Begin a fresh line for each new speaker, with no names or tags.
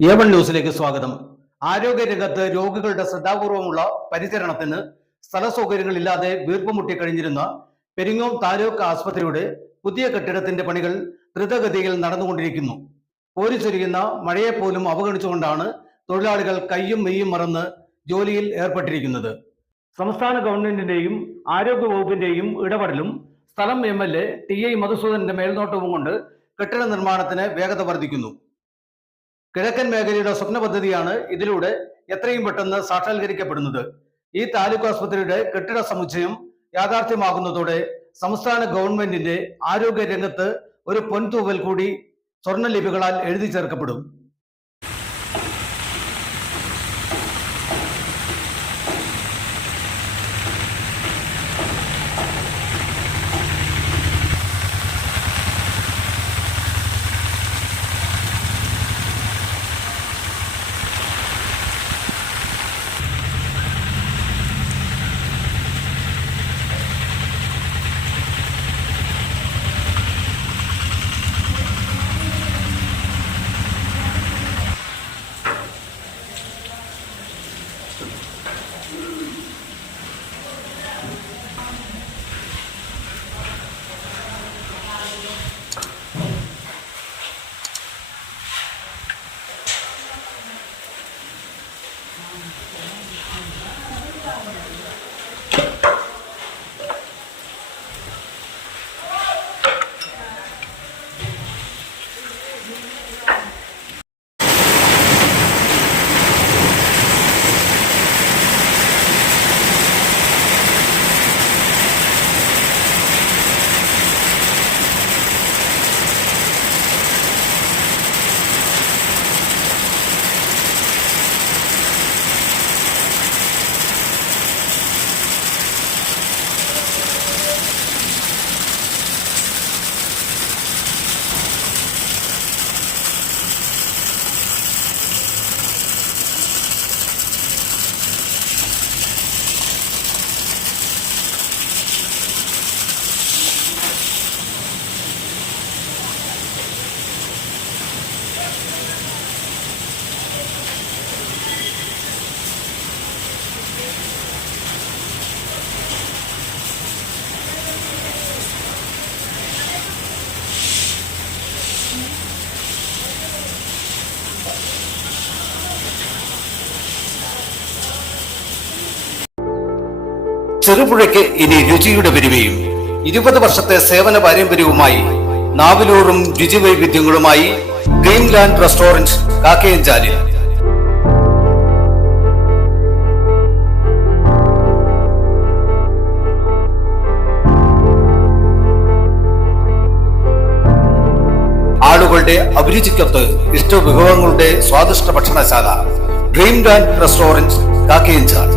A one ന്യൂസിലേക്ക് സ്വാഗതം. ആരോഗ്യരംഗത്ത് രോഗികളുടെ ശ്രദ്ധാപൂർവമുള്ള പരിചരണത്തിന് സ്ഥല സൗകര്യങ്ങളില്ലാതെ വീർപ്പുമുട്ടി കഴിഞ്ഞിരുന്ന പെരിങ്ങോം താലൂക്ക് ആസ്പത്രിയുടെ പുതിയ കെട്ടിടത്തിന്റെ പണികൾ ദ്രുതഗതിയിൽ നടന്നുകൊണ്ടിരിക്കുന്നു. കോരിച്ചൊരിയുന്ന മഴയെപ്പോലും അവഗണിച്ചുകൊണ്ടാണ് തൊഴിലാളികൾ കയ്യും മെയ്യും മറന്ന് ജോലിയിൽ ഏർപ്പെട്ടിരിക്കുന്നത്. സംസ്ഥാന ഗവൺമെന്റിന്റെയും ആരോഗ്യ വകുപ്പിന്റെയും ഇടപെടലും സ്ഥലം M L A T I മധുസൂദന്റെ മേൽനോട്ടവും കൊണ്ട് കെട്ടിട നിർമ്മാണത്തിന് വേഗത വർദ്ധിക്കുന്നു. കിഴക്കൻ മേഖലയുടെ സ്വപ്ന പദ്ധതിയാണ് ഇതിലൂടെ എത്രയും പെട്ടെന്ന് സാക്ഷാത്കരിക്കപ്പെടുന്നത്. ഈ താലൂക്ക് ആസ്പത്രിയുടെ കെട്ടിട സമുച്ചയം യാഥാർത്ഥ്യമാകുന്നതോടെ സംസ്ഥാന ഗവൺമെന്റിന്റെ ആരോഗ്യ രംഗത്ത് ഒരു പൊൻതൂവൽ കൂടി സ്വർണലിപികളാൽ എഴുതി ചേർക്കപ്പെടും. ചെറുപുഴയ്ക്ക് ഇനി രുചിയുടെ വരുവയും ഇരുപത് വർഷത്തെ സേവന പാരമ്പര്യവുമായി നാവിലൂറും രുചി വൈവിധ്യങ്ങളുമായി ഗ്രീൻ ലാൻഡ് റെസ്റ്റോറന്റ് കാക്കയഞ്ചാലിൽ. ആളുകളുടെ അഭിരുചിക്കൊത്ത് ഇഷ്ടവിഭവങ്ങളുടെ സ്വാദിഷ്ട ഭക്ഷണശാല ഡ്രീംലാൻഡ് റെസ്റ്റോറന്റ് കാക്കയഞ്ചാൽ.